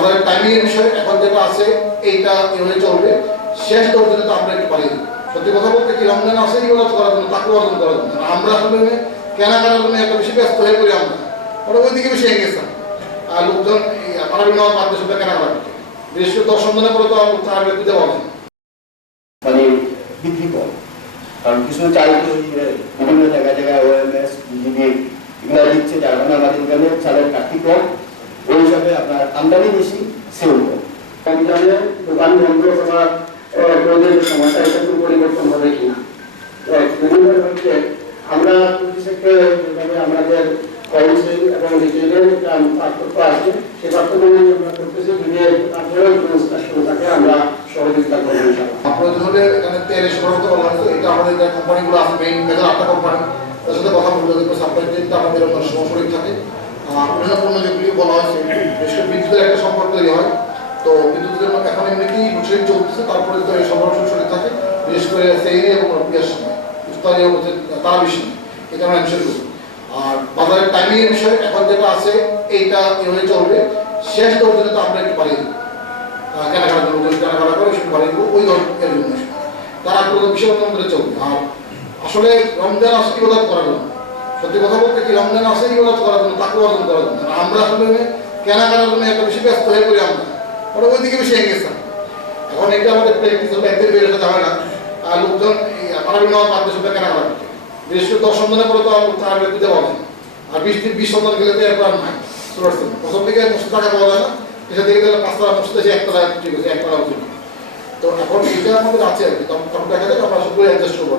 বাজারের টাইমিং এর বিষয়ে এখন যেটা আছে এইটা এভাবে চলবে, শেষ পর্যন্ত তো আমরা একটু পারিয়ে দেবো। সত্যি কথা বলতে কি রমজান আসে ইবাদত করার জন্য, তাকে অর্জন করার জন্য। আমরা আসলে কেনাকাটার জন্য একটা বেশি ব্যস্ত হয়ে পড়ি, আমরা ওরা ওইদিকে বেশি এগিয়েছেন। আর লোকজন পাড়াবি নেওয়ার বাদ দিয়ে কেনাকাটা করছে, বিশেষ করে 10 সন্তানের পরে তো আর দিতে পারবেন মানে বৃদ্ধি কম। কারণ কিছু চাল বিভিন্ন জায়গায় জায়গায় ওএমএস বিজিবি এগুলো দিচ্ছে, যার কারণে আমাদের এখানে চালের ঘাটতি কম, ওই হিসাবে আপনার আমদানি বেশি, সেল কম। রমজানে দোকান বন্ধ অথবা রোদের সমস্যা এটা একটু পরিবর্তন হবে কিনা হচ্ছে আমরা প্রতি সেক্টরে যেভাবে আমাদের হোলসেল এবং রিটেলের পার্থক্য আছে, সেই পার্থক্য আমরা করতেছি থাকে আমরা সহযোগিতা করবো। প্রয়োজন হলে এখানে তেল সরবরাহ করা হয়েছে, এটা আমাদের যে কোম্পানিগুলো আছে মেইন মেজর 8টা কোম্পানি, তার সাথে কথা বলতে হবে সাপ্লাই চেইনটা আমাদের অন্য সমস্যা থাকে। বিভিন্ন পণ্য যেগুলি বলা হয়েছে, বিশেষ করে বিদ্যুতের একটা সম্পর্ক তৈরি হয়। তো বিদ্যুতের এখন এমনিতেই লোডশেডিং চলতেছে, তারপরে তো এই সরবরাহ সরে থাকে, বিশেষ করে সেই এবং পিয়ার সময় ইফতারি হচ্ছে তারা বেশি, এটা আমরা এনশিওর করবো। আর বাজারের টাইমিং এর বিষয়ে এখন যেটা আছে এইটা এভাবে চলবে, শেষ পর্যন্ত তো আমরা একটু পারিয়ে দেবো। কেনাকাটার জন্য কেনাকাটা করে সেটা বাড়িয়ে দেবো ওই ধরনের জন্য, তারা বিষয় মধ্যে চলবে। আর আসলে রমজান আসে ইবাদত করার জন্য, সত্যি কথা বলতে কি রমজান আসে ইবাদত করার জন্য, তাকে অর্জন করার জন্য। আমরা আসলে কেনাকাটার জন্য একটা বেশি ব্যস্ত হয়ে পড়ি, আমরা ওরা ওইদিকে বেশি এগিয়েছেন। এখন এটা আমাদের প্র্যাকটিস হলো, একদিন বের হতে হবে না। আর লোকজন পাড়াবি নেওয়ার বাদ দিয়ে কেনাকাটা করছে, বিশেষ করে 10 সন্তানের পরে তো আর দিতে পারবেন। আর 20 সন্তান গেলে তো এরপর নাই, প্রথম দিকে টাকা পাওয়া যায় না, এসে দেখে দিলে 5 টাকা মসজিদ আছে, 1 টাকা ঠিক আছে, 1 টাকা। তো এখন এটা আমাদের আছে আর কি, তখন দেখা যায় আমরা সব অ্যাডজাস্ট করবো।